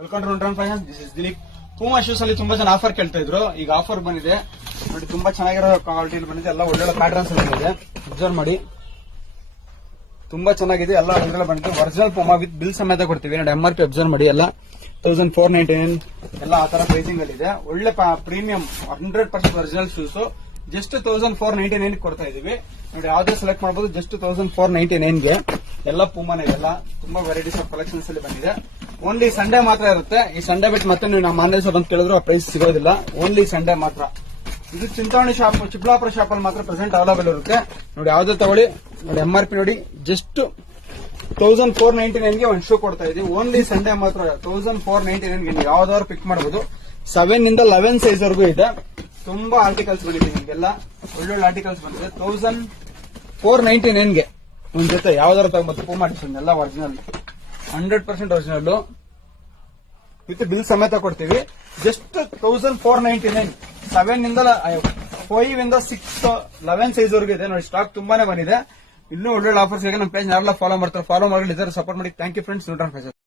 Welcome to neutron finance. This is Dileep. Puma shoes ಅಲ್ಲಿ ತುಂಬಾ ಜನ ಆಫರ್ ಕೇಳ್ತಾ ಇದ್ರು. ಈಗ ಆಫರ್ ಬಂದಿದೆ ನೋಡಿ, ತುಂಬಾ ಚೆನ್ನಾಗಿರೋ ಕ್ವಾಲಿಟಿ ಬಂದಿದೆ. ಎಲ್ಲ ಒಳ್ಳೊಳ್ಳೆ ಪ್ಯಾಟರ್ನ್ಸ್ ಬಂದಿದೆ. ಅಬ್ಸರ್ವ್ ಮಾಡಿ, ತುಂಬಾ ಚೆನ್ನಾಗಿದೆ. ಎಲ್ಲ ಒಳ್ಳೊಳ್ಳೆ ಬಂದಿದೆ. ಒರಿಜಿನಲ್ ಪೂಮಾ ವಿತ್ ಬಿಲ್ ಸಮೇತ ಕೊಡ್ತೀವಿ ನೋಡಿ. MRP ಅಬ್ಸರ್ವ್ ಮಾಡಿ, ಎಲ್ಲ 1499 ಎಲ್ಲ ಆ ತರ ಪ್ರೈಸಿಂಗ್ ಅಲ್ಲಿ ಇದೆ. ಒಳ್ಳೆ ಪ್ರೀಮಿಯಂ 100% ಒರಿಜಿನಲ್ ಶೂಸ್ ಜಸ್ಟ್ 1499 ಕೊಡ್ತಾ ಇದೀವಿ ನೋಡಿ. ಯಾವ್ದೇ ಸೆಲೆಕ್ಟ್ ಮಾಡಬಹುದು. ಜಸ್ಟ್ 1499 ಗೆ ಎಲ್ಲ ಪೂಮಾನೇ ಇದೆ. ಎಲ್ಲ ತುಂಬಾ ವೆರೈಟೀಸ್ ಆಫ್ ಕಲೆಕ್ಷನ್ಸ್ ಅಲ್ಲಿ ಬಂದಿದೆ. ಓನ್ಲಿ ಸಂಡೇ ಮಾತ್ರ ಇರುತ್ತೆ. ಈ ಸಂಡೇ ಬಿಟ್ಟು ಮತ್ತೆ ನೀವು ನಮ್ಮ ಆನ್ಲೈನ್ ಶಾಪ್ ಅಂತ ಕೇಳಿದ್ರು ಆ ಪ್ರೈಸ್ ಸಿಗೋದಿಲ್ಲ. ಓನ್ಲಿ ಸಂಡೇ ಮಾತ್ರ. ಇದು ಚಿಂತಾಮಣಿ ಶಾಪ್, ಚಿಕ್ಕಬಳ್ಳಾಪುರ ಶಾಪ್ ಅಲ್ಲಿ ಮಾತ್ರ ಪ್ರೆಸೆಂಟ್ ಅವೈಲೇಬಲ್ ಇರುತ್ತೆ ನೋಡಿ. ಯಾವ್ದು ತಗೊಳ್ಳಿ ನೋಡಿ. MRP ನೋಡಿ, ಜಸ್ಟ್ 1499 ಗೆ ಒಂದು ಶೂ ಕೊಡ್ತಾ ಇದೀವಿ. ಓನ್ಲಿ ಸಂಡೇ ಮಾತ್ರ 1499 ಗೆ ಯಾವ್ದಾದ್ರು ಪಿಕ್ ಮಾಡಬಹುದು. 7 ಇಂದ 11 ಸೈಜ್ ವರೆಗೂ ಇದೆ. ತುಂಬಾ ಆರ್ಟಿಕಲ್ಸ್ ಬಂದಿದೆ. ನಿಮ್ಗೆಲ್ಲ ಒಳ್ಳೊಳ್ಳೆ ಆರ್ಟಿಕಲ್ಸ್ ಬಂದಿದೆ. 1499 ಗೆ ಒಂದ್ ಜೊತೆ ಯಾವ್ದಾರು ತಗೊಂಡ್ಬರ್ತೀವಿ. ಪೂಮಾ ಡಿಸೈನ್ ಎಲ್ಲ ಒರಿಜಿನಲ್, 100% ಒರಿಜಿನಲ್ ವಿತ್ ಬಿಲ್ ಸಮೇತ ಕೊಡ್ತೀವಿ. ಜಸ್ಟ್ 1499. 7 ಇಂದ 5 ಇಂದ 6 11 ಸೈಜ್ ವರೆಗೂ ಇದೆ ನೋಡಿ. ಸ್ಟಾಕ್ ತುಂಬಾನೇ ಬಂದಿದೆ. ಇನ್ನೂ ಒಳ್ಳೊಳ್ಳೆ ಆಫರ್ಸ್ ನಮ್ಮ ಪೇಜ್ ಯಾರೆಲ್ಲ ಫಾಲೋ ಮಾಡ್ತಾರೆ, ಫಾಲೋ ಮಾಡಿ ಸಪೋರ್ಟ್ ಮಾಡಿ. Thank you friends. Neutron finance.